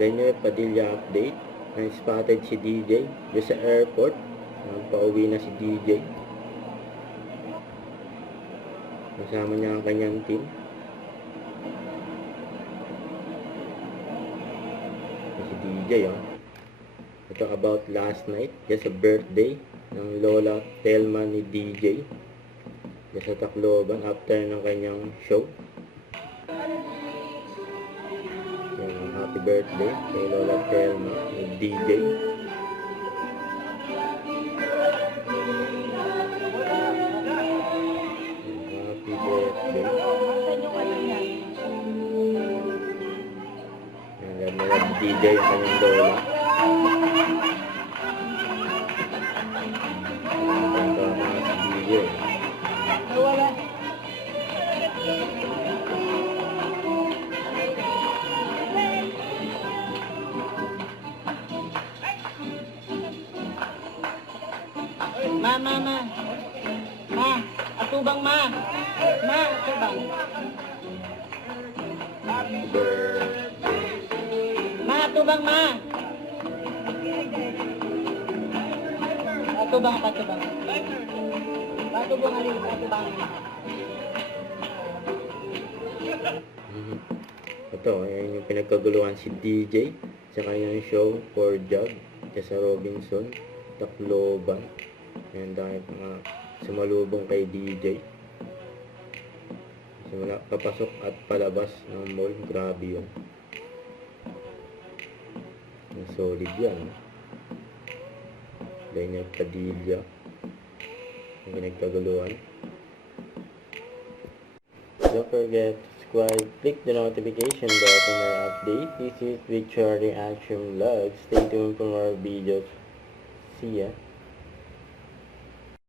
Daniel Padilla update. Spotted si DJ doon sa airport. Pauwi na si DJ. Kasama niya ang kanyang team. Si DJ, Ito about last night. Just a birthday ng Lola Telma ni DJ. Just sa Tacloban after ng kanyang show. Happy birthday kay Lola Telma ni DJ. Happy birthday. Nalala ni DJ ang kanyang lola. Si DJ. Atubang ma, atubang. Atubang ma. Atubang. Atubang alin, atubang. Ito, ayan yung pinagkaguluhan si DJ sa kanyang show for job sa Robinson, Tacloban. Ayan dahil mga sumalubong kay DJ. Simula papasok at palabas ng mall. Grabe yun. Solid yan. Daniel Padilla yung pinagkaguluhan. Don't forget to subscribe, click the notification bell for more updates. This is Victoria Reaction Vlog. Stay tuned for more videos. See ya.